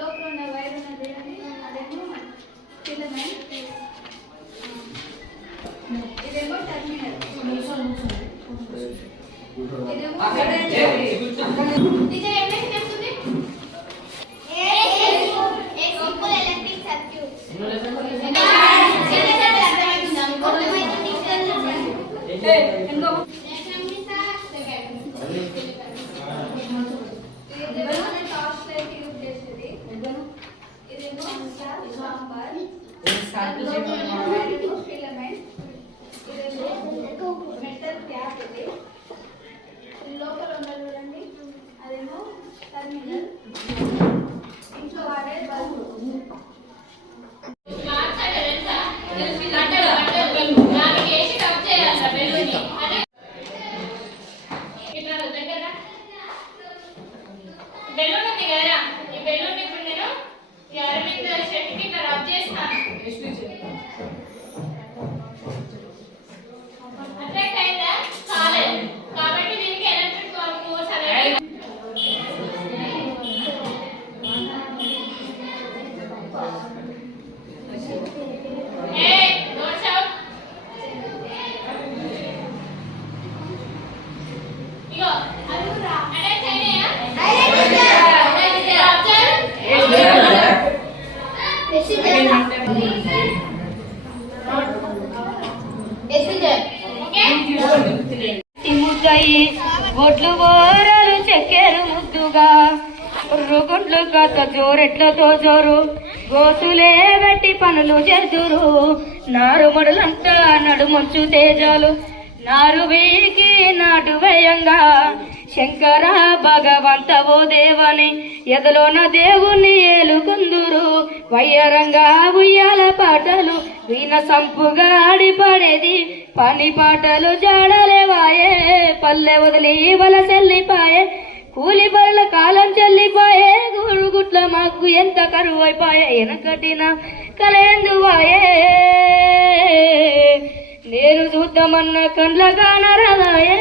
లోపల ఉన్న వైర్ ఉన్నది అదేమో ఫిలమెంట్, ఇదేమో టర్మినల్, ఇదేమో టీచర్ ఏం చెప్తుంది? Simple electric circuit. Metal cap ఇది లోపల ఉన్నది చూడండి, అదేమో టర్మినల్, ఇంట్లో వాడే బల్బు. బెలూన్ ఉంది కదా, ఈ బెలూన్ ఇప్పుడు నేను అరవింద్ చెట్టుకి ఇట్లా రబ్ చేస్తాను. అట్రాక్ట్ అయిందా? కాలేదు. కాబట్టి దీనికి ఎలక్ట్రిక్ ఫోర్స్ అనేది ఇగో అటాచ్ అయినాయా? ముద్దయి ఒడ్లు బోరలు చెక్కేరు ముద్దుగా గుండ్లు కథ జోరెట్లతో జోరు గోతులే పెట్టి పనులు చేదురు నారుమడులంతా నడుమొచ్చు తేజాలు నారు వీకి నాటు వేయంగా శంకర భగవంత ఓ దేవని ఎదలోన దేవుణ్ణి ఏలుకుందురు వయ్యరంగా ఉయ్యాల పాటలు వీణ సంపుగా ఆడిపడేది పని పాటలు జాడలేవాయే పల్లె వదిలి వలసెల్లిపాయే కూలి బరుల కాలం చెల్లిపాయే గురుగుట్ల మాకు ఎంత కరువైపాయే వెనకటిన కలేందువాయే నేను చూద్దామన్న కండ్లగా నరవాయే.